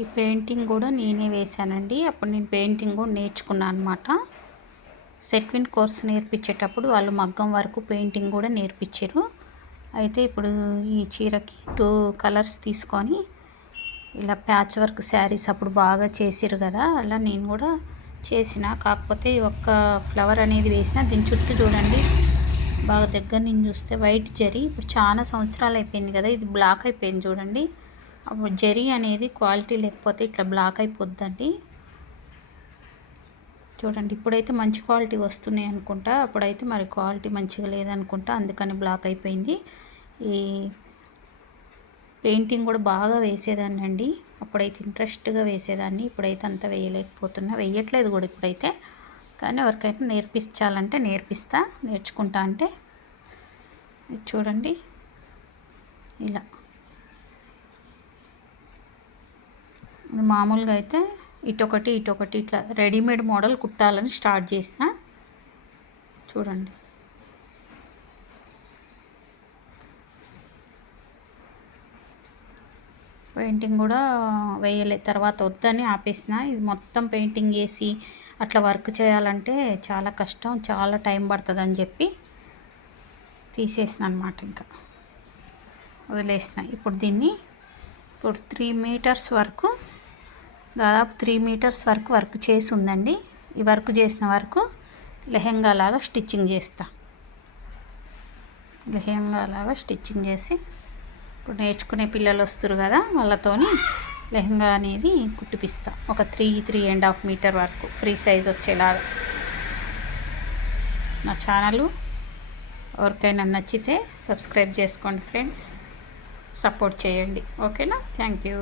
ఈ పెయింటింగ్ కూడా నేనే వేశానండి. అప్పుడు నేను పెయింటింగ్ కూడా నేర్చుకున్నాను అనమాట. సెట్విన్ కోర్స్ నేర్పించేటప్పుడు వాళ్ళు మగ్గం వరకు పెయింటింగ్ కూడా నేర్పించారు. అయితే ఇప్పుడు ఈ చీరకి 2 కలర్స్ తీసుకొని ఇలా ప్యాచ్ వర్క్ శారీస్ అప్పుడు బాగా చేసిరు కదా, అలా నేను కూడా చేసిన. కాకపోతే ఒక్క ఫ్లవర్ అనేది వేసిన. దీని చుట్టూ చూడండి బాగా దగ్గర నుంచి చూస్తే వైట్ జరీ. ఇప్పుడు చాలా సంవత్సరాలు అయిపోయింది కదా, ఇది బ్లాక్ అయిపోయింది చూడండి. అప్పుడు జరీ అనేది క్వాలిటీ లేకపోతే ఇట్లా బ్లాక్ అయిపోద్దండి. చూడండి ఇప్పుడైతే మంచి క్వాలిటీ వస్తున్నాయి అనుకుంటా, అప్పుడైతే మరి క్వాలిటీ మంచిగా లేదనుకుంటా, అందుకని బ్లాక్ అయిపోయింది. ఈ పెయింటింగ్ కూడా బాగా వేసేదాన్ని అండి. అప్పుడైతే ఇంట్రెస్ట్గా వేసేదాన్ని. ఇప్పుడైతే అంత వేయలేకపోతున్నా, వేయట్లేదు కూడా ఇప్పుడైతే. కానీ ఎవరికైనా నేర్పించాలంటే నేర్పిస్తా, నేర్చుకుంటా అంటే. ఇది చూడండి ఇలా. మామూలుగా అయితే ఇటొకటి ఇటొకటి ఇట్లా రెడీమేడ్ మోడల్ కుట్టాలని స్టార్ట్ చేసిన. చూడండి పెయింటింగ్ కూడా వేయలే, తర్వాత వద్దని ఆపేసిన. ఇది మొత్తం పెయింటింగ్ వేసి అట్లా వర్క్ చేయాలంటే చాలా కష్టం, చాలా టైం పడుతుందని చెప్పి తీసేసిన అనమాట. ఇంకా వదిలేసిన. ఇప్పుడు దీన్ని 3 మీటర్స్ వరకు, దాదాపు 3 మీటర్స్ వరకు వర్క్ చేసి ఉందండి. ఈ వర్క్ చేసిన వరకు లెహెంగా లాగా స్టిచ్చింగ్ చేస్తా. లెహెంగా లాగా స్టిచ్చింగ్ చేసి ఇప్పుడు నేర్చుకునే పిల్లలు వస్తారు కదా, వాళ్ళతోని లెహెంగా అనేది కుట్టిపిస్తా. ఒక 3.5 మీటర్ వరకు ఫ్రీ సైజ్ వచ్చేలాగా. నా ఛానల్ ఎవరికైనా నచ్చితే సబ్స్క్రైబ్ చేసుకోండి ఫ్రెండ్స్, సపోర్ట్ చేయండి. ఓకేనా? Thank you.